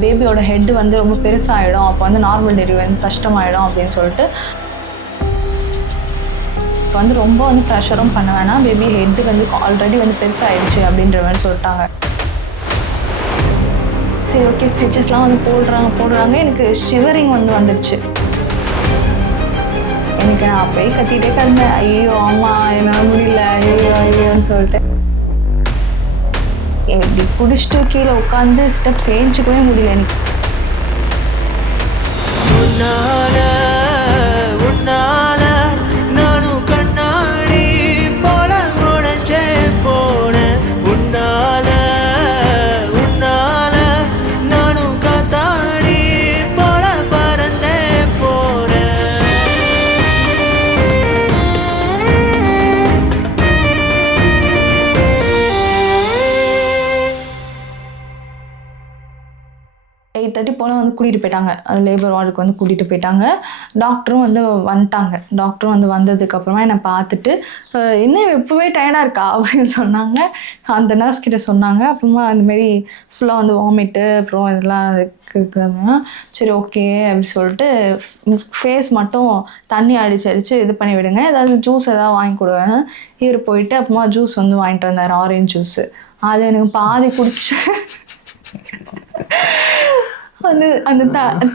பேபியோட ஹெட் வந்து ரொம்ப பெருசாகிடும், அப்போ வந்து நார்மல் டெலிவரி வந்து கஷ்டமாயிடும் அப்படின்னு சொல்லிட்டு இப்போ வந்து ரொம்ப வந்து ப்ரெஷரும் பண்ண வேணாம், பேபி ஹெட்டு வந்து ஆல்ரெடி வந்து பெருசாகிடுச்சு அப்படின்ற மாதிரி சொல்லிட்டாங்க. சரி ஓகே, ஸ்டிச்சஸ்லாம் வந்து போடுறாங்க. எனக்கு ஷிவரிங் வந்து வந்துடுச்சு. எனக்கு நான் அப்பயே கத்திட்டே கிடந்தேன், ஐயோ ஆமா என்னால் முடியல, ஐயோன்னு சொல்லிட்டு. இப்படி குடிச்சிட்டு கீழே உட்காந்து ஸ்டெப்ஸ் ஏஞ்சிக்கவே முடியல எனக்கு. நானும் கண்ணாடி போல உடைஞ்சே போனேன், உன்னால நானும் காத்தாடி போல பறந்தே போறேன். எயிட் 30 போல் வந்து கூட்டிகிட்டு போயிட்டாங்க, லேபர் வார்டுக்கு வந்து கூட்டிகிட்டு போயிட்டாங்க. டாக்டரும் வந்து வந்துட்டாங்க. டாக்டரும் வந்து வந்ததுக்கப்புறமா என்னை பார்த்துட்டு இன்னும் எப்போவே டயர்டாக இருக்கா அப்படின்னு சொன்னாங்க. அந்த நர்ஸ் கிட்ட சொன்னாங்க. அப்புறமா அந்தமாரி ஃபுல்லாக வந்து வாமிட்டு அப்புறம் இதெல்லாம் இருக்குதுன்னா சரி ஓகே அப்படின்னு சொல்லிட்டு ஃபேஸ் மட்டும் தண்ணி அடிச்சு இது பண்ணி விடுங்க, ஏதாவது ஜூஸ் ஏதாவது வாங்கி கொடுவேன். இவர் போயிட்டு அப்புறமா ஜூஸ் வந்து வாங்கிட்டு வந்தார், ஆரஞ்சு ஜூஸு. அது எனக்கு பாதி குடிச்சு வந்து அந்த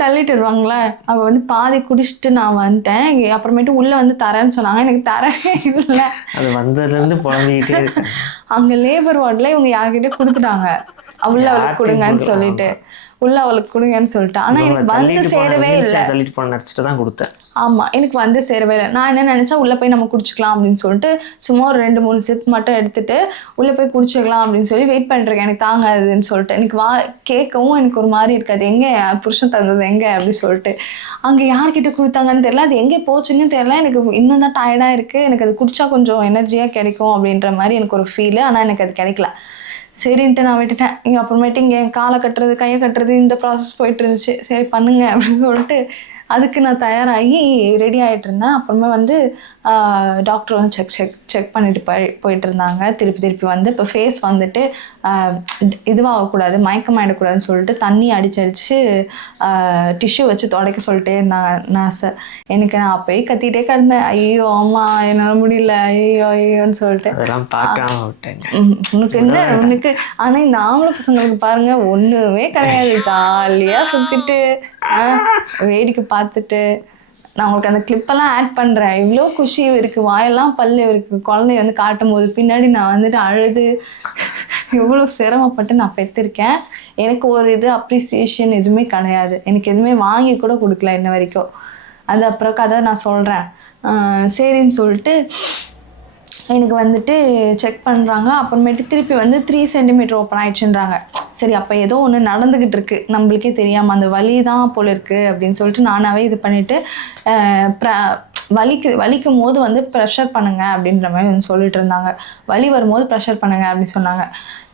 தள்ளிட்டு வருவாங்களே, அப்போ வந்து பாதி குடிச்சிட்டு நான் வந்துட்டேன். அப்புறமேட்டு உள்ளே வந்து தரேன்னு சொன்னாங்க, எனக்கு தரவே இல்லை. அது வந்ததுலேருந்து புலம்பிக்கிட்டே இருக்கேன். அங்கே லேபர் வார்டில் இவங்க யார்கிட்ட கொடுத்துட்டாங்க, உள்ள அவளுக்கு கொடுங்கன்னு சொல்லிட்டு, ஆனால் எனக்கு வந்து சேரவே இல்லை. தள்ளிட்டு போன நடிச்சுட்டு தான் கொடுத்தேன். ஆமாம், எனக்கு வந்து சேரவே இல்லை. நான் என்ன நினச்சா உள்ளே போய் நம்ம குடிச்சிக்கலாம் அப்படின்னு சொல்லிட்டு சும்மா ஒரு 2-3 சிப் மட்டும் எடுத்துகிட்டு உள்ளே போய் குடிச்சிக்கலாம் அப்படின்னு சொல்லி வெயிட் பண்ணிருக்கேன். எனக்கு தாங்காதுன்னு சொல்லிட்டு எனக்கு கேட்கவும் எனக்கு ஒரு மாதிரி இருக்காது, எங்கே புருஷன் தந்தது எங்கே அப்படின்னு சொல்லிட்டு. அங்கே யார்கிட்ட கொடுத்தாங்கன்னு தெரியல, அது எங்கே போச்சுன்னு தெரியல. எனக்கு இன்னும் தான் டயர்டாக இருக்குது, எனக்கு அது குடித்தா கொஞ்சம் எனர்ஜியாக கிடைக்கும் அப்படின்ற மாதிரி எனக்கு ஒரு ஃபீலு. ஆனால் எனக்கு அது கிடைக்கல. சரின்ட்டு நான் விட்டுட்டேன். இங்கே அப்புறமேட்டு இங்கே காலை கட்டுறது கையை கட்டுறது இந்த ப்ராசஸ் போயிட்டு இருந்துச்சு. சரி பண்ணுங்க அப்படின்னு சொல்லிட்டு அதுக்கு நான் தயாராகி ரெடி ஆகிட்டு இருந்தேன். அப்புறமா வந்து டாக்டர் வந்து செக் பண்ணிட்டு போயிட்டு இருந்தாங்க. திருப்பி வந்து இப்போ ஃபேஸ் வந்துட்டு இதுவாகக்கூடாது, மயக்கமாயிடக்கூடாதுன்னு சொல்லிட்டு தண்ணி அடிச்சு டிஷ்யூ வச்சு துடைக்க சொல்லிட்டே இருந்தாங்க நர்ஸை. எனக்கு நான் அப்போயே கத்திட்டே கிடந்தேன், ஐயோ ஆமா என்னால் முடியல, ஐயோன்னு சொல்லிட்டு. உனக்கு என்ன உனக்கு ஆனால் இந்த ஆம்பளை பசங்களுக்கு பாருங்க ஒன்றுமே கிடையாது, ஜாலியாக சுற்றிட்டு வேடிக்கை பார்த்துட்டு. நான் உங்களுக்கு அந்த கிளிப்பெல்லாம் ஆட் பண்ணுறேன். இவ்வளோ குஷி இருக்குது, வாயெல்லாம் பல்லு இருக்குது. குழந்தைய வந்து காட்டும் போது பின்னாடி நான் வந்துட்டு அழுது எவ்வளோ சிரமப்பட்டு நான் பெற்றிருக்கேன். எனக்கு ஒரு அப்ரிசியேஷன் எதுவுமே கிடையாது, எனக்கு எதுவுமே வாங்கி கூட கொடுக்கல இன்ன வரைக்கும். அது அப்புறம் கதை நான் சொல்கிறேன். சரின்னு சொல்லிட்டு எனக்கு வந்துட்டு செக் பண்ணுறாங்க. அப்புறமேட்டு திருப்பி வந்து 3 சென்டிமீட்டர் ஓப்பன் ஆயிடுச்சுன்றாங்க. சரி அப்போ ஏதோ ஒன்று நடந்துக்கிட்டு இருக்கு, நம்மளுக்கே தெரியாமல் அந்த வலி தான் போல இருக்குது அப்படின்னு சொல்லிட்டு நானாவே இது பண்ணிவிட்டு வலிக்கும் போது வந்து ப்ரெஷர் பண்ணுங்க அப்படின்ற மாதிரி வந்து சொல்லிட்டு இருந்தாங்க. வலி வரும்போது ப்ரெஷர் பண்ணுங்க அப்படின்னு சொன்னாங்க.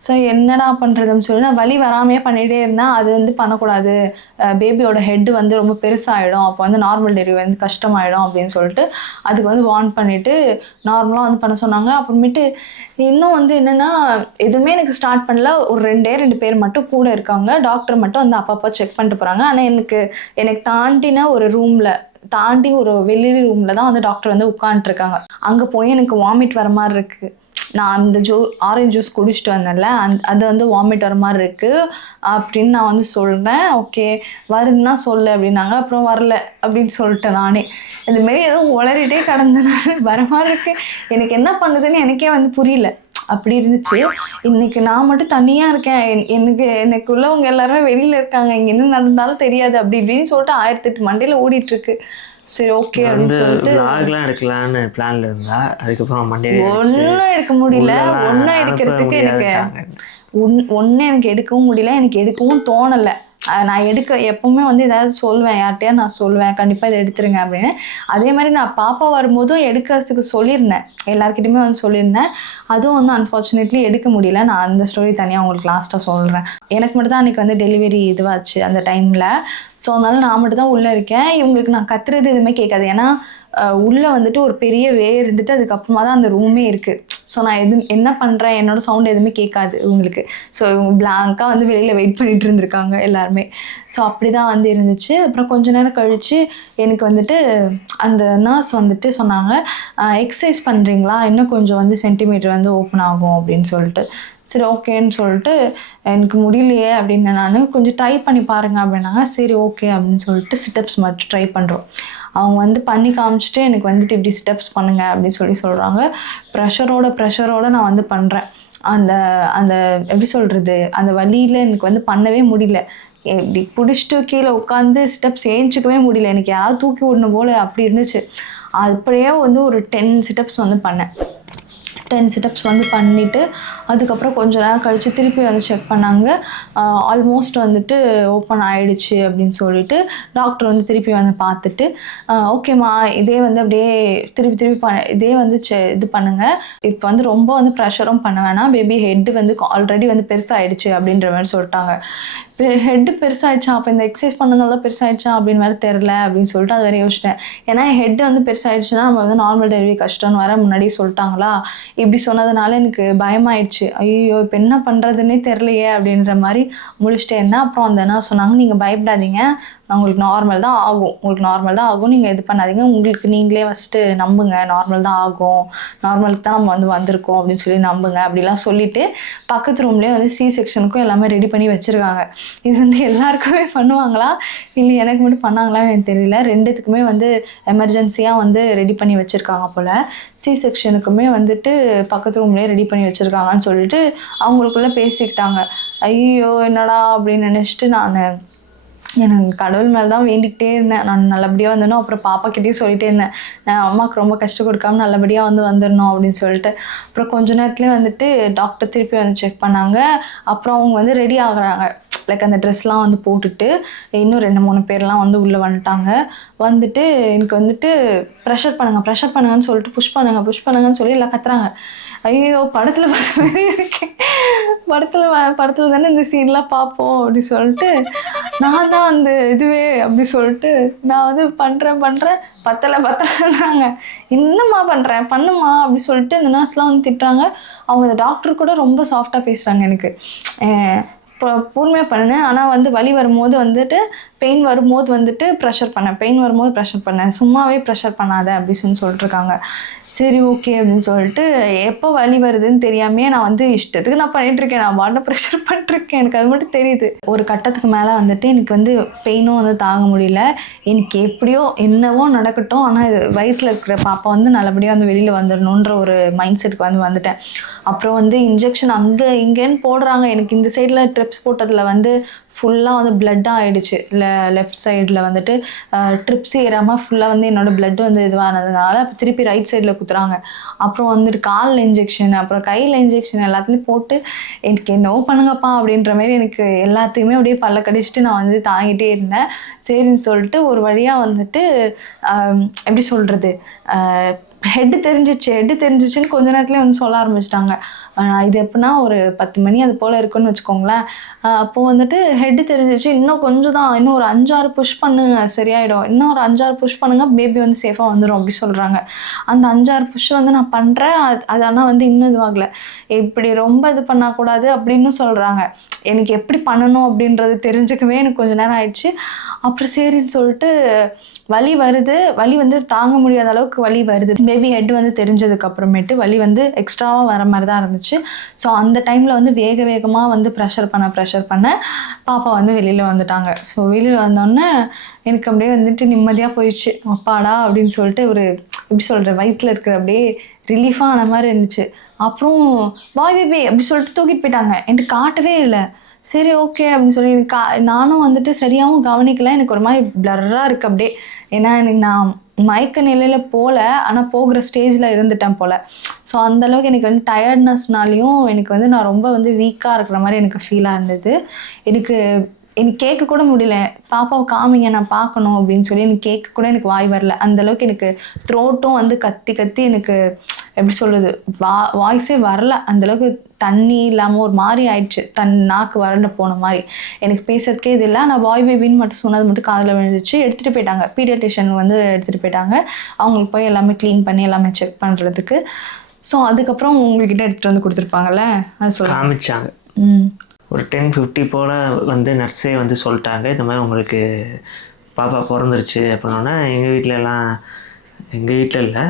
ஸோ என்னடா பண்ணுறதுன்னு சொல்லி நான் வலி வராமையே பண்ணிகிட்டே இருந்தேன். அது வந்து பண்ணக்கூடாது, பேபியோட ஹெட்டு வந்து ரொம்ப பெருசாகிடும், அப்போ வந்து நார்மல் டெலிவரி வந்து கஷ்டமாயிடும் அப்படின்னு சொல்லிட்டு அதுக்கு வந்து வார்ன் பண்ணிவிட்டு நார்மலாக வந்து பண்ண சொன்னாங்க. அப்புறமேட்டு இன்னும் வந்து என்னென்னா எதுவுமே எனக்கு ஸ்டார்ட் பண்ணல. ஒரு 2 பேர் மட்டும் கூட இருக்காங்க, டாக்டர் மட்டும் வந்து அப்பப்போ செக் பண்ணிட்டு போகிறாங்க. ஆனால் எனக்கு தாண்டின ஒரு ரூமில் தாண்டி ஒரு வெளி ரூமில் தான் வந்து டாக்டர் வந்து உட்காந்துட்ருக்காங்க. அங்கே போய் எனக்கு வாமிட் வர மாதிரி இருக்குது. நான் அந்த ஆரஞ்சு ஜூஸ் குடிச்சிட்டு வந்தேன்ல, அது வந்து வாமிட் வர மாதிரி இருக்குது அப்படின்னு நான் வந்து சொல்கிறேன். ஓகே வருதுன்னா சொல்லு அப்படின்னாங்க. அப்புறம் வரல அப்படின்னு சொல்லிட்டேன் நானே. இந்தமாரி எதுவும் உளறிட்டே கடந்தனால வர மாதிரி இருக்குது. எனக்கு என்ன பண்ணுதுன்னு எனக்கே வந்து புரியல, அப்படி இருந்துச்சு. இன்னைக்கு நான் மட்டும் தனியாக இருக்கேன், எனக்குள்ளவங்க எல்லாருமே வெளியில் இருக்காங்க, இங்கே என்ன நடந்தாலும் தெரியாது அப்படி இப்படின்னு சொல்லிட்டு 1008 மண்டையில் ஓடிட்டுருக்கு. சரி ஓகே அப்படின்னு சொல்லிட்டு எடுக்கலான்னு பிளான்ல இருந்தா, அதுக்கப்புறம் ஒன்றும் எடுக்க முடியல. ஒன்றும் எடுக்கிறதுக்கு எனக்கு எடுக்கவும் முடியல, எனக்கு எடுக்கவும் தோணலை. நான் எப்பவுமே வந்து ஏதாவது சொல்லுவேன், யார்கிட்டயா நான் சொல்லுவேன் கண்டிப்பாக இதை எடுத்துருங்க அப்படின்னு. அதே மாதிரி நான் பாப்பா வரும்போதும் எடுக்கிறதுக்கு சொல்லியிருந்தேன், எல்லாருக்கிட்டையுமே வந்து சொல்லியிருந்தேன். அதுவும் வந்து அன்ஃபார்ச்சுனேட்லி எடுக்க முடியல. நான் அந்த ஸ்டோரி தனியாக உங்களுக்கு லாஸ்ட்டாக சொல்கிறேன். எனக்கு மட்டும் தான் அன்றைக்கி வந்து டெலிவரி இதுவாச்சு அந்த டைமில். ஸோ அதனால நான் மட்டும் தான் உள்ளே இருக்கேன். இவங்களுக்கு நான் கத்துறது எதுவுமே கேட்காது, ஏன்னா உள்ளே வந்துட்டு ஒரு பெரிய இருந்துட்டு அதுக்கப்புறமா தான் அந்த ரூமே இருக்குது. ஸோ நான் என்ன பண்ணுறேன், என்னோட சவுண்ட் எதுவுமே கேட்காது இவங்களுக்கு. ஸோ இவங்க பிளாங்காக வந்து வெளியில் வெயிட் பண்ணிட்டு இருந்திருக்காங்க எல்லாருமே. ஸோ அப்படி தான் வந்து இருந்துச்சு. அப்புறம் கொஞ்ச நேரம் கழித்து எனக்கு வந்துட்டு அந்த நர்ஸ் வந்துட்டு சொன்னாங்க, எக்ஸசைஸ் பண்ணுறீங்களா, இன்னும் கொஞ்சம் வந்து சென்டிமீட்டர் வந்து ஓப்பன் ஆகும் அப்படின்னு சொல்லிட்டு. சரி ஓகேன்னு சொல்லிட்டு எனக்கு முடியலையே அப்படின்னு நான் கொஞ்சம் ட்ரை பண்ணி பாருங்க அப்படின்னாங்க. சரி ஓகே அப்படின்னு சொல்லிட்டு சிட்டப்ஸ் மட்டும் ட்ரை பண்ணுறோம். அவங்க வந்து பண்ணி காமிச்சிட்டு எனக்கு வந்துட்டு இப்படி சிட்டப்ஸ் பண்ணுங்க அப்படின்னு சொல்கிறாங்க. ப்ரெஷரோட நான் வந்து பண்ணுறேன். அந்த அந்த எப்படி சொல்கிறது, அந்த வலியில் எனக்கு வந்து பண்ணவே முடியல. இப்படி பிடிச்சிட்டு கீழே உட்காந்து சிட்டப்ஸ் ஏஞ்சிக்கவே முடியல. எனக்கு யாராவது தூக்கி விடணும் போல் அப்படி இருந்துச்சு. அப்படியே வந்து ஒரு 10 சிட்டப்ஸ் வந்து பண்ணேன். 10 சிட்டப்ஸ் வந்து பண்ணிவிட்டு அதுக்கப்புறம் கொஞ்ச நேரம் கழித்து திருப்பி வந்து செக் பண்ணாங்க. ஆல்மோஸ்ட் வந்துட்டு ஓப்பன் ஆகிடுச்சு அப்படின்னு சொல்லிட்டு டாக்டர் வந்து திருப்பி வந்து பார்த்துட்டு, ஓகேம்மா இதே வந்து அப்படியே திருப்பி இதே வந்து இது பண்ணுங்கள், இப்போ வந்து ரொம்ப வந்து ப்ரெஷரும் பண்ண வேணாம், பேபி ஹெட்டு வந்து ஆல்ரெடி வந்து பெருசாகிடுச்சு அப்படின்ற மாதிரி சொல்லிட்டாங்க. ஹெட்டு பெருசாகிடுச்சா, அப்போ இந்த எக்ஸசைஸ் பண்ணதால தான் பெருசாகிடுச்சா அப்படின்னு வேறு தெரில அப்படின்னு சொல்லிட்டு அது வேறு யோசிச்சிட்டேன். ஏன்னா ஹெட்டு வந்து பெருசாகிடுச்சுன்னா நம்ம வந்து நார்மல் டெலிவரி கஷ்டம்னு வேறு முன்னாடியே சொல்லிட்டாங்களா. இப்படி சொன்னதுனால எனக்கு பயமாயிடுச்சு. ஐயோ இப்போ என்ன பண்ணுறதுன்னே தெரிலையே அப்படின்ற மாதிரி முடிச்சுட்டே இருந்தேன். அப்புறம் அந்த என்ன சொன்னாங்க, நீங்கள் பயப்படாதீங்க, உங்களுக்கு நார்மல் தான் ஆகும், நீங்கள் இது பண்ணாதீங்க, உங்களுக்கு நீங்களே ஃபஸ்ட்டு நம்புங்க, நார்மல் தான் ஆகும், நார்மலுக்கு தான் நம்ம வந்து வந்திருக்கோம் அப்படின்னு சொல்லி நம்புங்க அப்படிலாம் சொல்லிவிட்டு பக்கத்து ரூம்லேயே வந்து C-செக்ஷனுக்கும் எல்லாமே ரெடி பண்ணி வச்சுருக்காங்க. இது வந்து எல்லாருக்குமே பண்ணுவாங்களா இல்லை எனக்கு மட்டும் பண்ணாங்களான்னு எனக்கு தெரியல. 2த்துக்குமே வந்து எமர்ஜென்சியாக வந்து ரெடி பண்ணி வச்சுருக்காங்க போல். C-செக்ஷனுக்குமே வந்துட்டு பக்கத்து ரூம்லேயே ரெடி பண்ணி வச்சுருக்காங்கன்னு சொல்லிட்டு அவங்களுக்குள்ளே பேசிக்கிட்டாங்க. ஐயோ என்னடா அப்படின்னு நினச்சிட்டு எனக்கு கடவுள் மேலே தான் வேண்டிக்கிட்டே இருந்தேன், நான் நல்லபடியாக வந்துடணும். அப்புறம் பாப்பாக்கிட்டேயும் சொல்லிகிட்டே இருந்தேன், நான் அம்மாவுக்கு ரொம்ப கஷ்டம் கொடுக்காம நல்லபடியாக வந்துடணும் அப்படின்னு சொல்லிட்டு. அப்புறம் கொஞ்ச நேரத்துலேயே வந்துட்டு டாக்டர் திருப்பி வந்து செக் பண்ணாங்க. அப்புறம் அவங்க வந்து ரெடி ஆகுறாங்க. லைக் அந்த ட்ரெஸ்லாம் வந்து போட்டுட்டு இன்னும் 2-3 பேர்லாம் வந்து உள்ளே வந்துட்டு எனக்கு வந்துட்டு ப்ரெஷர் பண்ணுங்கன்னு சொல்லிட்டு புஷ் பண்ணுங்கன்னு சொல்லி எல்லாம் கத்துறாங்க. ஐயோ படத்தில் பார்த்த மாதிரி இருக்கேன், படத்தில் தானே இந்த சீன்லாம் பார்ப்போம் அப்படி சொல்லிட்டு நான் தான் அந்த இதுவே அப்படி சொல்லிட்டு நான் வந்து பண்ணுறேன் பத்தலைன்றாங்க. என்னம்மா பண்ணுமா அப்படி சொல்லிட்டு இந்த நர்ஸ்லாம் வந்து திட்டுறாங்க. அவங்க அந்த டாக்டர் கூட ரொம்ப சாஃப்டாக பேசுகிறாங்க. எனக்கு பொறுமையாக பண்ணேன். ஆனால் வந்து வலி வரும்போது வந்துட்டு பெயின் வரும்போது வந்துட்டு ப்ரெஷர் பண்ணேன், சும்மாவே ப்ரெஷர் பண்ணாத அப்படின்னு சொல்லிட்டுருக்காங்க. சரி ஓகே அப்படின்னு சொல்லிட்டு எப்போ வலி வருதுன்னு தெரியாமையே நான் வந்து இஷ்டத்துக்கு நான் பண்ணிகிட்ருக்கேன், நான் பாட்டை ப்ரெஷர் பண்ணிட்டுருக்கேன். எனக்கு அது மட்டும் தெரியுது. ஒரு கட்டத்துக்கு மேலே வந்துட்டு எனக்கு வந்து பெயினும் வந்து தாங்க முடியல. எனக்கு எப்படியோ என்னவோ நடக்கட்டும், ஆனால் இது வயிற்றில் இருக்கிற பாப்பா வந்து நல்லபடியாக வந்து வெளியில் வந்துடணுன்ற ஒரு மைண்ட் செட்டுக்கு வந்துட்டேன். அப்புறம் வந்து இன்ஜெக்ஷன் அங்கே இங்கேன்னு போடுறாங்க. எனக்கு இந்த சைடில் ட்ரிப்ஸ் போட்டதில் வந்து ஃபுல்லாக வந்து பிளட்டாக ஆகிடுச்சு. லெஃப்ட் சைடில் வந்துட்டு ட்ரிப்ஸ் ஏறாமல் ஃபுல்லாக வந்து என்னோடய பிளட் வந்து இதுவானதுனால திருப்பி ரைட் சைடில் குத்துறாங்க. அப்புறம் வந்துட்டு காலில் இன்ஜெக்ஷன், அப்புறம் கையில் இன்ஜெக்ஷன் எல்லாத்துலேயும் போட்டு எனக்கு என்னவோ பண்ணுங்கப்பா அப்படின்ற மாதிரி எனக்கு எல்லாத்தையுமே அப்படியே பல்ல கடிச்சிட்டு நான் வந்து தாங்கிட்டே இருந்தேன். சரின்னு சொல்லிட்டு ஒரு வழியாக வந்துட்டு எப்படி சொல்கிறது, ஹெட்டு தெரிஞ்சிச்சுன்னு கொஞ்ச நேரத்துலேயே வந்து சொல்ல ஆரம்பிச்சிட்டாங்க. இது எப்படின்னா ஒரு 10 மணி அது போல் இருக்குன்னு வச்சுக்கோங்களேன். அப்போது வந்துட்டு ஹெட்டு தெரிஞ்சிச்சு, இன்னும் கொஞ்சம் தான், இன்னும் ஒரு 5-6 புஷ் பண்ணுங்க சரியாயிடும், இன்னும் ஒரு 5-6 புஷ் பண்ணுங்க பேபி வந்து சேஃபாக வந்துடும் அப்படி சொல்கிறாங்க. அந்த 5-6 புஷ் வந்து நான் பண்ணுறேன். அது ஆனால் வந்து இன்னும் இதுவாகலை. இப்படி ரொம்ப இது பண்ணக்கூடாது அப்படின்னு சொல்கிறாங்க. எனக்கு எப்படி பண்ணணும் அப்படின்றது தெரிஞ்சுக்கவே எனக்கு கொஞ்சம் நேரம் ஆயிடுச்சு. அப்புறம் சரின்னு சொல்லிட்டு வலி வந்து தாங்க முடியாத அளவுக்கு வலி வருது. பேபி ஹெட் வந்து தெரிஞ்சதுக்கு அப்புறமேட்டு வலி வந்து எக்ஸ்ட்ராவாக வர மாதிரி தான் இருந்துச்சு. ஸோ அந்த டைமில் வந்து வேகமாக வந்து ப்ரெஷர் பண்ண பாப்பா வந்து வெளியில் வந்துட்டாங்க. ஸோ வெளியில் வந்தோடனே எனக்கு அப்படியே வந்துட்டு நிம்மதியாக போயிடுச்சு. அப்பாடா அப்படின்னு சொல்லிட்டு ஒரு எப்படி சொல்கிற வயிற்றில் இருக்கிற அப்படியே ரிலீஃபாக ஆன மாதிரி இருந்துச்சு. அப்புறம் பாய் பேபி அப்படி சொல்லிட்டு தூக்கிட்டு போயிட்டாங்க. எனக்கு காட்டவே இல்லை. சரி ஓகே அப்படின்னு சொல்லி நானும் வந்துட்டு சரியாகவும் கவனிக்கல. எனக்கு ஒரு மாதிரி பிளர்ராக இருக்குது அப்படியே. ஏன்னா எனக்கு நான் மயக்க நிலையில் போகல, ஆனால் போகிற ஸ்டேஜில் இருந்துட்டேன் போல். ஸோ அந்தளவுக்கு எனக்கு வந்து டயர்ட்னஸ்னாலையும் எனக்கு வந்து நான் ரொம்ப வந்து வீக்காக இருக்கிற மாதிரி எனக்கு ஃபீலாக இருந்தது. எனக்கு கேட்க கூட முடியல, பாப்பாவை காமிங்க நான் பார்க்கணும் அப்படின்னு சொல்லி எனக்கு கேட்க கூட எனக்கு வாய் வரல. அந்தளவுக்கு எனக்கு த்ரோட்டும் வந்து கத்தி எனக்கு எப்படி சொல்கிறது வாய்ஸே வரல. அந்தளவுக்கு தண்ணி இல்லாமல் ஒரு மாதிரி ஆயிடுச்சு, நாக்கு வறண்டு போன மாதிரி. எனக்கு பேசுறதுக்கே இது இல்லை. நான் பாய் பேபின்னு மட்டும் சொன்னது மட்டும் காதில் விழுந்துச்சு. எடுத்துகிட்டு போயிட்டாங்க, பீடியாட்ரிஷியன் வந்து எடுத்துகிட்டு போயிட்டாங்க. அவங்களுக்கு போய் எல்லாமே க்ளீன் பண்ணி எல்லாமே செக் பண்ணுறதுக்கு. ஸோ அதுக்கப்புறம் உங்ககிட்ட எடுத்துகிட்டு வந்து கொடுத்துருப்பாங்கல்ல, அது சொல்லி காமிச்சாங்க. ஒரு 10:50 போல் வந்து நர்ஸே வந்து சொல்லிட்டாங்க, இந்த மாதிரி உங்களுக்கு பாப்பா பிறந்துருச்சு அப்படின்னா. எங்கள் வீட்டில் இல்லை.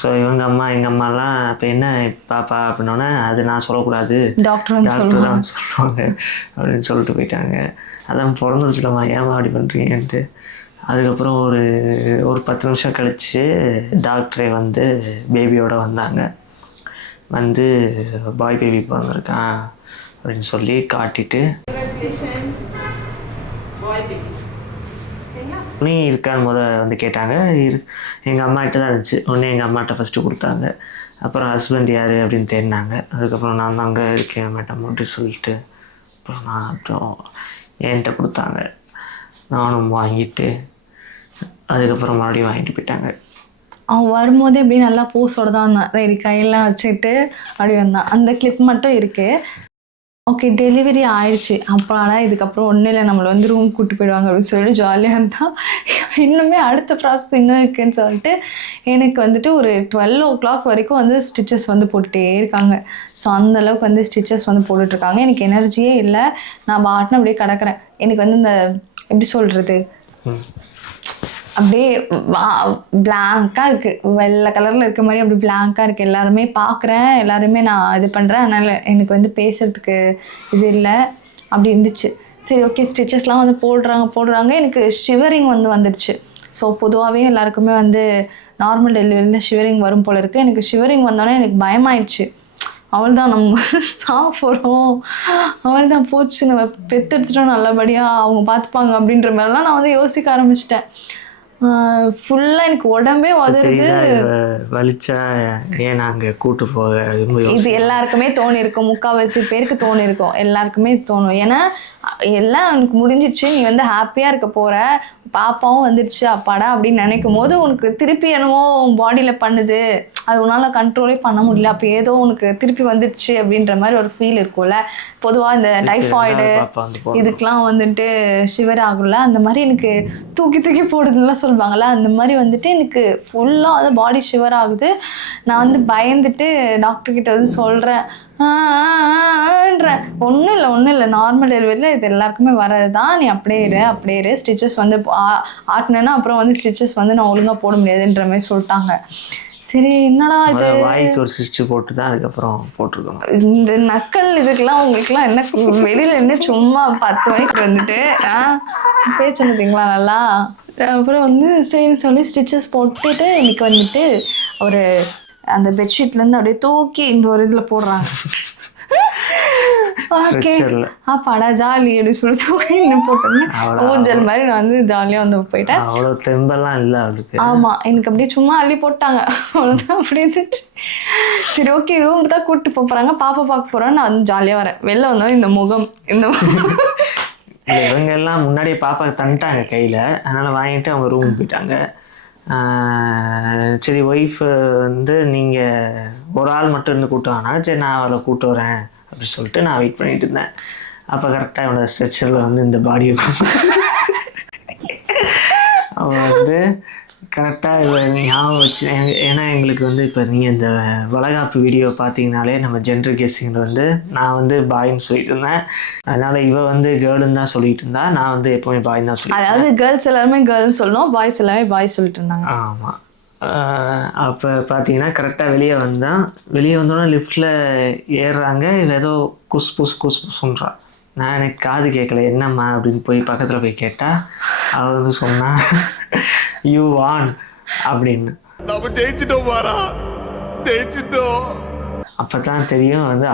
ஸோ இவங்க அம்மா எங்கள் அம்மாலாம் இப்போ என்ன பாப்பா அப்படின்னோடனே அது நான் சொல்லக்கூடாது, டாக்டர் தான் சொல்லுவாங்க அப்படின்னு சொல்லிட்டு போயிட்டாங்க. அதான் பிறந்துருச்சுலம்மா, ஏமா அப்படி பண்ணுறீங்கன்ட்டு. அதுக்கப்புறம் ஒரு 10 நிமிஷம் கழித்து டாக்டரே வந்து பேபியோட வந்தாங்க. வந்து பாய் பேபி பிறந்திருக்கான் அப்படின்னு சொல்லி காட்டிட்டு, நீ இருக்கான்னு வந்து கேட்டாங்க. எங்கள் அம்மாகிட்ட தான் இருந்துச்சு. ஒன்று எங்கள் அம்மாட்ட ஃபஸ்ட்டு கொடுத்தாங்க. அப்புறம் ஹஸ்பண்ட் யார் அப்படின்னு தேடினாங்க. அதுக்கப்புறம் நான் தான் அங்கே இருக்கேன் மேடம் அப்படி சொல்லிட்டு அப்புறம் என்கிட்ட கொடுத்தாங்க. நானும் வாங்கிட்டு அதுக்கப்புறம் மறுபடியும் வாங்கிட்டு போயிட்டாங்க. அவன் வரும்போதே இப்படி நல்லா போஸோட தான் வந்தான், ரெடி கையெல்லாம் வச்சுட்டு அப்படி வந்தான். அந்த கிளிப் மட்டும் இருக்குது. ஓகே, டெலிவரி ஆயிடுச்சு. அப்புறம் இதுக்கப்புறம் ஒன்றும் இல்லை, நம்மளை வந்து ரூம் கூப்பிட்டு போயிடுவாங்க அப்படின்னு சொல்லிட்டு ஜாலியாக இருந்தால். இன்னுமே அடுத்த ப்ராசஸ் இன்னும் இருக்குதுன்னு சொல்லிட்டு எனக்கு வந்துட்டு ஒரு 12 o'clock வரைக்கும் வந்து ஸ்டிச்சஸ் வந்து போட்டுகிட்டே இருக்காங்க. ஸோ அந்தளவுக்கு வந்து ஸ்டிச்சஸ் வந்து போட்டுட்ருக்காங்க. எனக்கு எனர்ஜியே இல்லை. நான் பாட்டுன்னு அப்படியே கிடக்கிறேன். எனக்கு வந்து இந்த எப்படி சொல்கிறது, அப்படியே பிளாங்காக இருக்குது, வெள்ளை கலரில் இருக்க மாதிரி அப்படி பிளாங்காக இருக்குது. எல்லாருமே பார்க்குறேன், எல்லாருமே நான் இது பண்ணுறேன். அதனால் எனக்கு வந்து பேசுகிறதுக்கு இது இல்லை, அப்படி இருந்துச்சு. சரி ஓகே, ஸ்டிச்சஸ்லாம் வந்து போடுறாங்க. எனக்கு ஷிவரிங் வந்துடுச்சு. ஸோ பொதுவாகவே எல்லாருக்குமே வந்து நார்மல் டெலிவரியில் ஷிவரிங் வரும் போல் இருக்குது. எனக்கு ஷிவரிங் வந்தோடனே எனக்கு பயமாயிடுச்சு. அவள் தான் நம்ம சாப்பிட்றோம், அவள் தான் போச்சு, நம்ம பெற்றெடுத்துட்டோம் நல்லபடியாக, அவங்க பார்த்துப்பாங்க அப்படின்ற மாதிரிலாம் நான் வந்து யோசிக்க ஆரம்பிச்சிட்டேன். ஃபுல்லாக எனக்கு உடம்பே உதறுது. வலிச்சா ஏன் நாங்கள் கூட்டு போக, இது எல்லாருக்குமே தோணிருக்கும், 3/4 பேருக்கு தோணிருக்கும், எல்லாருக்குமே தோணும். ஏன்னா எல்லாம் எனக்கு முடிஞ்சிச்சு, நீ வந்து ஹாப்பியாக இருக்க போகிற, பாப்பாவும் வந்துடுச்சு அப்பாடா அப்படின்னு நினைக்கும் போது உனக்கு திருப்பி என்னமோ பாடியில் பண்ணுது, அது உன்னால் கண்ட்ரோலே பண்ண முடியல. அப்போ ஏதோ உனக்கு திருப்பி வந்துடுச்சு அப்படின்ற மாதிரி ஒரு ஃபீல் இருக்கும்ல. பொதுவாக இந்த டைஃபாய்டு இதுக்கெலாம் வந்துட்டு ஷிவர் ஆகும்ல, அந்த மாதிரி எனக்கு தூக்கி போடுதுலாம் சொல்லுவாங்கள்ல, அந்த மாதிரி வந்துட்டு எனக்கு ஃபுல்லாக அது பாடி ஷிவர் ஆகுது. நான் வந்து பயந்துட்டு டாக்டர்கிட்ட வந்து சொல்கிறேன், ஒன்றும் இல்லை நார்மல் டெலிவரியில் இது எல்லாருக்குமே வரது தான், நீ அப்படியே இரு, ஸ்டிச்சஸ் வந்து ஆட்டினேன்னா அப்புறம் வந்து ஸ்டிச்சஸ் வந்து நான் ஒழுங்காக போட முடியாதுன்ற மாதிரி சொல்லிட்டாங்க. சரி என்னடா இது, வாய்க்கு ஒரு ஸ்டிச் போட்டு தான் அதுக்கப்புறம் போட்டிருக்கோம். இந்த நக்கல் இதுக்கெல்லாம் உங்களுக்குலாம் என்ன, வெளியில் என்ன சும்மா 10 மணிக்கு வந்துட்டு பேச்சு பார்த்தீங்களா நல்லா. அப்புறம் வந்து சரின்னு சொல்லி ஸ்டிச்சஸ் போட்டுட்டு இன்னைக்கு வந்துட்டு ஒரு அந்த பெட்ஷீட்லேருந்து அப்படியே தூக்கி இந்த ஒரு இதில் போடுறாங்க. ஓகே அப்பாடா ஜாலி அப்படின்னு சொல்லி தூக்கி இன்னும் போட்டேன். ஊஞ்சல் மாதிரி நான் வந்து ஜாலியாக வந்து போயிட்டேன். அவ்வளோ தெம்பெல்லாம் இல்லை அவளுக்கு. ஆமாம், எனக்கு அப்படியே சும்மா அள்ளி போட்டாங்க, அவ்வளோதான், அப்படி இருந்துச்சு. சரி ஓகே, ரூம் தான் கூப்பிட்டு போகிறாங்க, பாப்பா பார்க்க போகிறேன். நான் வந்து ஜாலியாக வரேன். வெளில வந்தோம் இந்த முகம் இவங்க எல்லாம் முன்னாடியே பாப்பா தந்துட்டாங்க கையில், அதனால் வாங்கிட்டு அவங்க ரூம் போயிட்டாங்க. சரி ஒய்ஃப் வந்து நீங்கள் ஒரு ஆள் மட்டும் இருந்து கூப்பிட்டு வாங்க, சரி நான் அவளை கூப்பிட்டு வரேன் அப்படி சொல்லிட்டு நான் வெயிட் பண்ணிட்டு இருந்தேன். அப்போ கரெக்டாக என்னோடய ஸ்ட்ரெச்சரில் வந்து இந்த பாடியை அவன் வந்து கரெக்டாக இவ ஞாபகம் வச்சு, ஏன்னா எங்களுக்கு வந்து இப்போ நீங்கள் இந்த வளகாப்பு வீடியோ பார்த்தீங்கனாலே நம்ம ஜென்டர் கெஸ்ஸிங்கில் வந்து நான் வந்து பாயின்னு சொல்லிட்டு இருந்தேன். அதனால் இவ வந்து கேர்ளுன்னு தான் சொல்லிட்டு இருந்தா, நான் வந்து எப்போவுமே பாயின்னு தான் சொல்லிட்டு. அதாவது கேர்ள்ஸ் எல்லாருமே கேர்ள்னு சொல்லணும், பாய்ஸ் எல்லாமே பாய்ஸ் சொல்லிட்டு இருந்தாங்க. ஆமாம். அப்போ பார்த்தீங்கன்னா கரெக்டாக வெளியே வந்தோன்னா லிஃப்ட்டில் ஏறுறாங்க. ஏதோ குஸ் புஸ்ன்றான். நான் எனக்கு காது கேட்கல, என்னம்மா அப்படின்னு போய் பக்கத்தில் போய் கேட்டால் அவள் வந்து சொன்னா யூ வான் அப்படின்னு. நம்ம ஜெயிச்சிட்டோம் பாரா, ஜெயிச்சிட்டோம். அப்போ தான் தெரியும் வந்து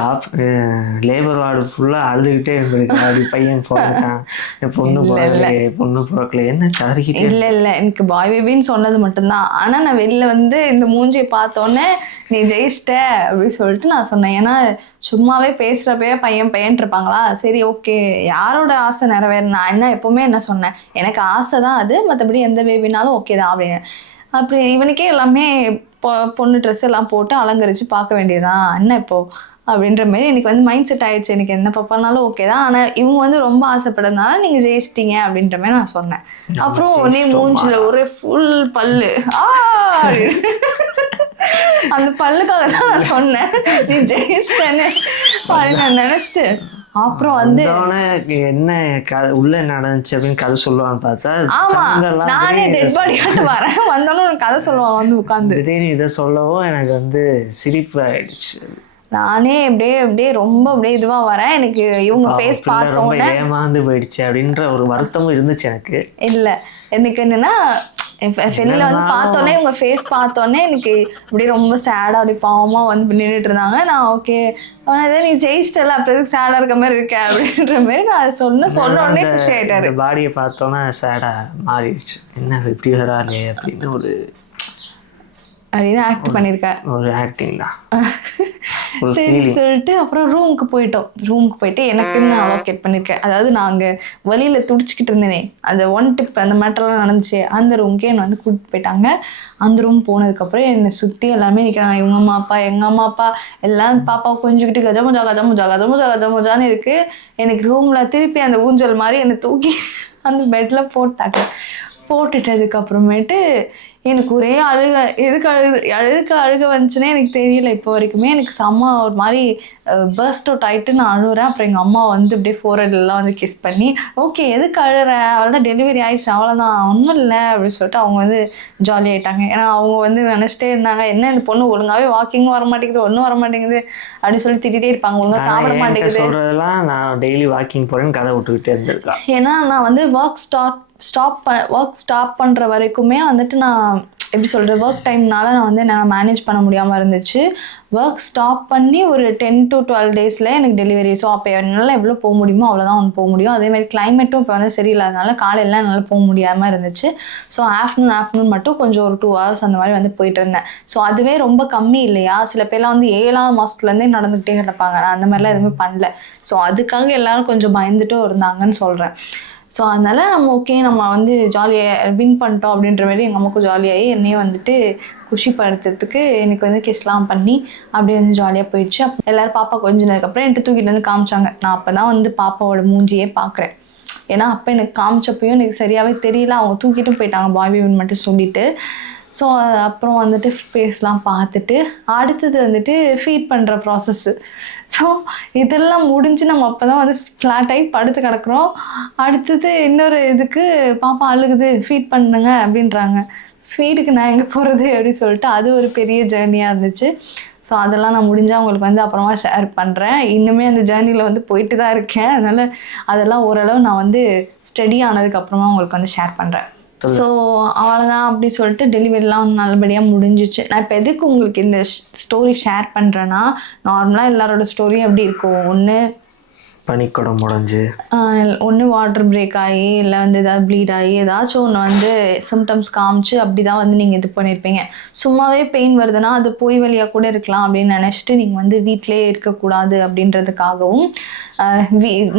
லேபர் வார்டு ஃபுல்லாக அழுதுகிட்டே இருந்திருக்கு. அது பையன் பிறந்துட்டான், பொண்ணு பிறக்கல என்ன கதறிக்கிட்டே. இல்லை எனக்கு பாய் பேபின்னு சொன்னது மட்டும்தான். ஆனால் நான் வெளில வந்து இந்த மூஞ்சியை பார்த்தோன்னே நீ ஜெயிச்சிட்ட அப்படின்னு சொல்லிட்டு நான் சொன்னேன். ஏன்னா சும்மாவே பேசுகிறப்பயே பையன் இருப்பாங்களா, சரி ஓகே யாரோட ஆசை நிறைவேறு, நான் என்ன எப்போவுமே என்ன சொன்னேன், எனக்கு ஆசை தான் அது, மற்றபடி எந்த பேபினாலும் ஓகே தான் அப்படின்னு. அப்படி இவனுக்கே எல்லாமே பொண்ணு ட்ரெஸ் எல்லாம் போட்டு அலங்கரித்து பார்க்க வேண்டியதுதான் என்ன இப்போது அப்படின்ற மாதிரி எனக்கு வந்து மைண்ட் செட் ஆயிடுச்சு. எனக்கு என்ன பாப்பானாலும் ஓகே தான், ஆனால் இவங்க வந்து ரொம்ப ஆசைப்படுறதுனால நீங்கள் ஜெயிச்சிட்டீங்க அப்படின்ற மாதிரி நான் சொன்னேன். அப்புறம் உடனே மூஞ்சில் ஒரே ஃபுல் பல்லு அந்த பல்லுக்காக தான் நான் சொன்னேன் நீ ஜெயிச்சிட்டேன்னு நான் நினைச்சிட்டு. அப்புறம் வந்து என்ன உள்ள நடந்துச்சு அப்படின்னு கதை சொல்லுவான்னு பார்த்தா, ஆமா நானே டெட் பாடி ஆட்டு வரேன், வந்தாலும் கதை சொல்லுவான் வந்து உட்காந்து. திடீர்னு இதை சொல்லவும் எனக்கு வந்து சிரிப்பு ஆயிடுச்சு. நானே அப்படியே ரொம்ப அப்படியே இதுவா வரேன். எனக்கு இவங்க ஃபேஸ் பார்த்தோன்னே ஏமாந்து போயிடுச்சு அப்படின்ற ஒரு வருத்தமும் இருந்துச்சு எனக்கு. இல்ல எனக்கு என்னன்னா வெளியில வந்து பார்த்தோன்னே இவங்க ஃபேஸ் பார்த்தோன்னே எனக்கு அப்படியே ரொம்ப சேடா அப்படி பாவமா வந்து நின்றுட்டு இருந்தாங்க. நான் ஓகே நீ ஜெயிச்சிட்டல அப்புறம் எதுக்கு சேடா இருக்க மாதிரி இருக்க அப்படின்ற மாதிரி நான் சொன்ன உடனே குஷி ஆயிட்டாரு. பாடியை பார்த்தோன்னா சேடா மாறிடுச்சு, என்ன இப்படி வராது அப்படின்னு ஒரு அப்படின்னு ஆக்ட் பண்ணியிருக்கேன். ஒரு ஆக்டிங் தான். சரி சொல்லிட்டு அப்புறம் ரூமுக்கு போயிட்டு எனக்குன்னு நான் அலோகேட் பண்ணியிருக்கேன். அதாவது நாங்கள் வழியில் துடிச்சிக்கிட்டு இருந்தேனே அந்த 1 டிப் அந்த மேட்டர்லாம் நடந்துச்சு, அந்த ரூமுக்கே என்னை வந்து கூப்பிட்டு போயிட்டாங்க. அந்த ரூம் போனதுக்கப்புறம் என்னை சுற்றி எல்லாமே நிற்கிறாங்க. இவங்க அம்மா அப்பா எங்கள் அம்மா அப்பா எல்லாம் பாப்பாவை கொஞ்சிக்கிட்டு கஜமுஜான்னு இருக்குது. எனக்கு ரூமில் திருப்பி அந்த ஊஞ்சல் மாதிரி என்னை தூக்கி அந்த பெட்டில் போட்டாங்க. போட்டுட்டதுக்கப்புறமேட்டு எனக்கு ஒரே எதுக்கு அழுக வந்துச்சுன்னே எனக்கு தெரியல இப்போ வரைக்குமே. எனக்கு செம்ம ஒரு மாதிரி பர்ஸ்ட் அவுட் ஆகிட்டு நான் அழுகிறேன். அப்புறம் எங்கள் அம்மா வந்து அப்படியே ஃபோர்ஹெட்லாம் வந்து கிஸ் பண்ணி ஓகே எதுக்கு அழுற, அவ்வளோதான் டெலிவரி ஆயிடுச்சு அவ்வளோதான் ஒன்றும் இல்லை அப்படின்னு சொல்லிட்டு அவங்க வந்து ஜாலி ஆகிட்டாங்க. ஏன்னா அவங்க வந்து நினச்சிட்டே இருந்தாங்க என்ன இந்த பொண்ணு ஒழுங்காகவே வாக்கிங்கும் வர மாட்டேங்குது ஒன்றும் வர மாட்டேங்குது அப்படின்னு சொல்லி திட்டிகிட்டே இருப்பாங்க, ஒழுங்காக சாப்பிட மாட்டேங்குது. சொல்கிறதெல்லாம் நான் டெய்லி வாக்கிங் போகிறேன்னு கதை விட்டுக்கிட்டே இருந்திருக்கேன். ஏன்னா நான் வந்து ஒர்க் ஸ்டாப் பண்ணுற வரைக்குமே வந்துட்டு நான் எப்படி சொல்கிறது ஒர்க் டைம்னால நான் வந்து என்னால் மேனேஜ் பண்ண முடியாமல் இருந்துச்சு. ஒர்க் ஸ்டாப் பண்ணி ஒரு 10 to 12 டேஸில் எனக்கு டெலிவரி. ஸோ அப்போ என்னால் எவ்வளோ போக முடியுமோ அவ்வளோதான் வந்து போக முடியும். அதேமாதிரி கிளைமேட்டும் இப்போ வந்து சரியில்லாதனால காலையிலாம் என்னால் போக முடியாமல் இருந்துச்சு. ஸோ ஆஃப்டர்நூன் மட்டும் கொஞ்சம் ஒரு 2 hours அந்த மாதிரி வந்து போயிட்டு இருந்தேன். ஸோ அதுவே ரொம்ப கம்மி இல்லையா? சில பேர்லாம் வந்து 7ஆம் மாதத்துலேருந்தே நடந்துக்கிட்டே கிடப்பாங்க. நான் அந்த மாதிரிலாம் எதுவுமே பண்ணல. ஸோ அதுக்காக எல்லாரும் கொஞ்சம் பயந்துட்டும் இருந்தாங்கன்னு சொல்கிறேன். ஸோ அதனால் நம்ம ஓகே நம்ம வந்து ஜாலியாக வின் பண்ணிட்டோம் அப்படின்ற மாதிரி எங்கள் அம்மாவுக்கும் ஜாலியாகி என்னையே வந்துட்டு குஷிப்படுத்துறதுக்கு எனக்கு வந்து கிஸ்லாம் பண்ணி அப்படியே வந்து ஜாலியாக போயிடுச்சு. எல்லோரும் பாப்பா கொஞ்சினதுக்கப்புறம் என்கிட்ட தூக்கிட்டு வந்து காமிச்சாங்க. நான் அப்போ தான் வந்து பாப்பாவோட மூஞ்சியே பார்க்குறேன். ஏன்னா அப்போ எனக்கு காமிச்சப்பையும் எனக்கு சரியாகவே தெரியல, அவங்க தூக்கிட்டும் போயிட்டாங்க பாய் பேபின்னு மட்டும் சொல்லிவிட்டு. ஸோ அப்புறம் வந்துட்டு ஃபேஸ்லாம் பார்த்துட்டு அடுத்தது வந்துட்டு ஃபீட் பண்ணுற ப்ராசஸ்ஸு. ஸோ இதெல்லாம் முடிஞ்சு நம்ம அப்போ தான் வந்து ஃப்ளாட் ஆகி படுத்து கிடக்குறோம். அடுத்தது இன்னொரு இதுக்கு பாப்பா அழுகுது ஃபீட் பண்ணுங்க அப்படின்றாங்க. ஃபீடுக்கு நான் எங்கே போகிறது அப்படின்னு சொல்லிட்டு அது ஒரு பெரிய ஜேர்னியாக இருந்துச்சு. ஸோ அதெல்லாம் நான் முடிஞ்சால் அவங்களுக்கு வந்து அப்புறமா ஷேர் பண்ணுறேன். இன்னுமே அந்த ஜேர்னியில் வந்து போயிட்டு தான் இருக்கேன். அதனால் அதெல்லாம் ஓரளவு நான் வந்து ஸ்டடி ஆனதுக்கப்புறமா உங்களுக்கு வந்து ஷேர் பண்ணுறேன். ஸோ அவ்வளோதான் அப்படி சொல்லிட்டு டெலிவரிலாம் நல்லபடியாக முடிஞ்சிச்சு. நான் இப்போ எதுக்கு உங்களுக்கு இந்த ஸ்டோரி ஷேர் பண்ணுறேன்னா, நார்மலாக எல்லாரோட ஸ்டோரியும் எப்படி இருக்கும், ஒன்று பனிக்குடம் முடிஞ்சு ஒன்று வாட்டர் பிரேக் ஆகி இல்லை வந்து ஏதாவது ப்ளீட் ஆகி ஏதாச்சும் ஒன்று வந்து சிம்டம்ஸ் காமிச்சு அப்படி தான் வந்து நீங்கள் இது பண்ணியிருப்பீங்க. சும்மாவே பெயின் வருதுன்னா அது போய் வழியாக கூட இருக்கலாம் அப்படின்னு நினச்சிட்டு நீங்கள் வந்து வீட்டிலே இருக்கக்கூடாது அப்படின்றதுக்காகவும்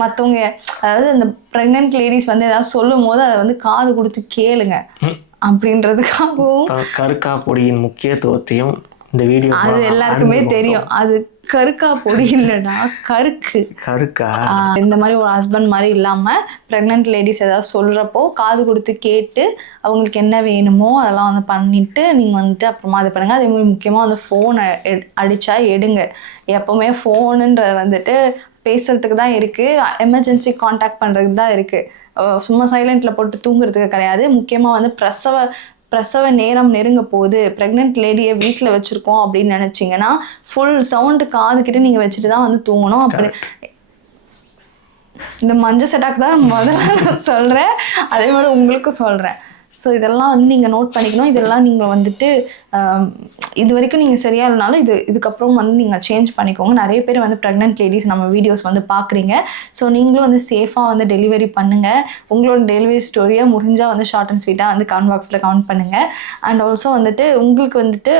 மற்றவங்க அதாவது அந்த ப்ரெக்னென்ட் லேடிஸ் வந்து ஏதாவது சொல்லும் போது அதை வந்து காது கொடுத்து கேளுங்க அப்படின்றதுக்காகவும். கருக்கா பொடியின் முக்கியத்துவத்தையும் இந்த வீடியோ அது எல்லாருக்குமே தெரியும். அது கருக்கா பொடி இல்லைன்னா கருக்கா இந்த மாதிரி ஒரு ஹஸ்பண்ட் மாதிரி இல்லாமல் ப்ரெக்னென்ட் லேடிஸ் ஏதாவது சொல்கிறப்போ காது கொடுத்து கேட்டு அவங்களுக்கு என்ன வேணுமோ அதெல்லாம் வந்து பண்ணிவிட்டு நீங்கள் வந்துட்டு அப்புறமா இது பண்ணுங்கள். அதே மாதிரி முக்கியமாக வந்து ஃபோன் அடித்தா எடுங்க. எப்போவுமே ஃபோனுன்றது வந்துட்டு பேசுறதுக்கு தான் இருக்குது, எமர்ஜென்சி காண்டாக்ட் பண்ணுறதுக்கு தான் இருக்குது. சும்மா சைலண்டில் போட்டு தூங்குறதுக்கு கிடையாது. முக்கியமாக வந்து பிரசவ நேரம் நெருங்க போகுது, ப்ரெக்னென்ட் லேடியை வீட்டில் வச்சுருக்கோம் அப்படின்னு நினச்சிங்கன்னா ஃபுல் சவுண்டு காதுக்கிட்ட நீங்கள் வச்சுட்டு தான் வந்து தூங்கணும். அப்படி இந்த மஞ்சள் செட்டாக்கு தான் முதல்ல நான் சொல்கிறேன், அதே மாதிரி உங்களுக்கும் சொல்கிறேன். ஸோ இதெல்லாம் வந்து நீங்கள் நோட் பண்ணிக்கணும். இதெல்லாம் நீங்கள் வந்துட்டு இது வரைக்கும் நீங்கள் சரியா இல்லைனாலும் இதுக்கப்புறம் வந்து நீங்கள் சேஞ்ச் பண்ணிக்கோங்க. நிறைய பேர் வந்து ப்ரெக்னென்ட் லேடிஸ் நம்ம வீடியோஸ் வந்து பார்க்குறீங்க. ஸோ நீங்களும் வந்து சேஃபாக வந்து டெலிவரி பண்ணுங்கள். உங்களோட டெலிவரி ஸ்டோரியை முடிஞ்சால் வந்து ஷார்ட் அண்ட் ஸ்வீட்டாக வந்து கமெண்ட் பாக்ஸில் கமெண்ட் பண்ணுங்கள். அண்ட் ஆல்சோ வந்துட்டு உங்களுக்கு வந்துட்டு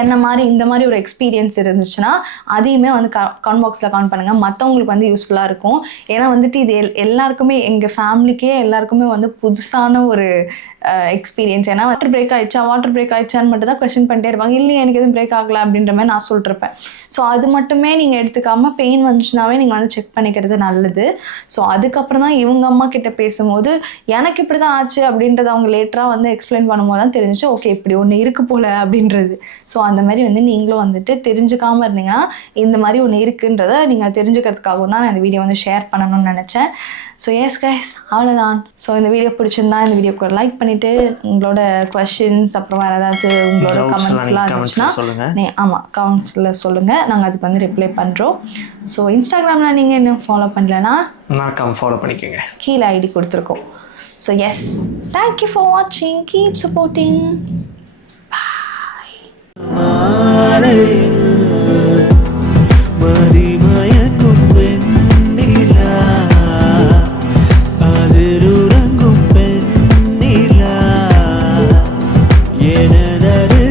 என்ன மாதிரி இந்த மாதிரி ஒரு எக்ஸ்பீரியன்ஸ் இருந்துச்சுன்னா அதையுமே வந்து கமெண்ட் பாக்ஸில் கமெண்ட் பண்ணுங்கள். மற்றவங்களுக்கு வந்து யூஸ்ஃபுல்லாக இருக்கும். ஏன்னா வந்துட்டு இது எல்லாருக்குமே எங்கள் ஃபேமிலிக்கே எல்லாருக்குமே வந்து புதுசான ஒரு எக்ஸ்பீரியன்ஸ். ஏன்னா வாட்டர் பிரேக் ஆயிடுச்சான்னு மட்டும் தான் கொஸ்டின் பண்ணிட்டே இருப்பாங்க. இல்லையே எனக்கு எதுவும் பிரேக் ஆகலை அப்படின்ற மாதிரி நான் சொல்லிருப்பேன். ஸோ அது மட்டுமே நீங்கள் எடுத்துக்காமல் பெயின் வந்துச்சுனாவே நீங்கள் வந்து செக் பண்ணிக்கிறது நல்லது. ஸோ அதுக்கப்புறம் தான் இவங்க அம்மா கிட்ட பேசும்போது எனக்கு இப்படி தான் ஆச்சு அப்படின்றத அவங்க லேட்டராக வந்து எக்ஸ்பிளைன் பண்ணும்போது தான் தெரிஞ்சிச்சு, ஓகே இப்படி ஒன்று இருக்கு போல அப்படின்றது. ஸோ அந்த மாதிரி வந்து நீங்களும் வந்துட்டு தெரிஞ்சுக்காமல் இருந்தீங்கன்னா இந்த மாதிரி ஒன்று இருக்குன்றதை நீங்கள் தெரிஞ்சுக்கிறதுக்காகவும் தான் நான் இந்த வீடியோ வந்து ஷேர் பண்ணணும்னு நினச்சேன். ஸோ எஸ் கைஸ், அவ்வளோதான். ஸோ இந்த வீடியோ பிடிச்சிருந்தா இந்த வீடியோக்கு ஒரு லைக் பண்ணிவிட்டு உங்களோட கொஷின்ஸ் அப்புறம் வேறு ஏதாவது உங்களோட கமெண்ட்ஸ்லாம் இருந்துச்சுன்னா ஆமாம் கமெண்ட்ஸில் சொல்லுங்கள். நாங்கள் அதுக்கு வந்து ரிப்ளை பண்ணுறோம். ஸோ இன்ஸ்டாகிராமில் நீங்கள் இன்னும் ஃபாலோ பண்ணலன்னா மறக்காம ஃபாலோ பண்ணிக்கோங்க, கீழே ஐடி கொடுத்துருக்கோம். ஸோ எஸ், தேங்க்யூ ஃபார் வாட்சிங், கீப் சப்போர்ட்டிங். மதிமயங்கும் வெண்ணிலா, அதிருறங்கும் பெண்ணிலா, எனதரு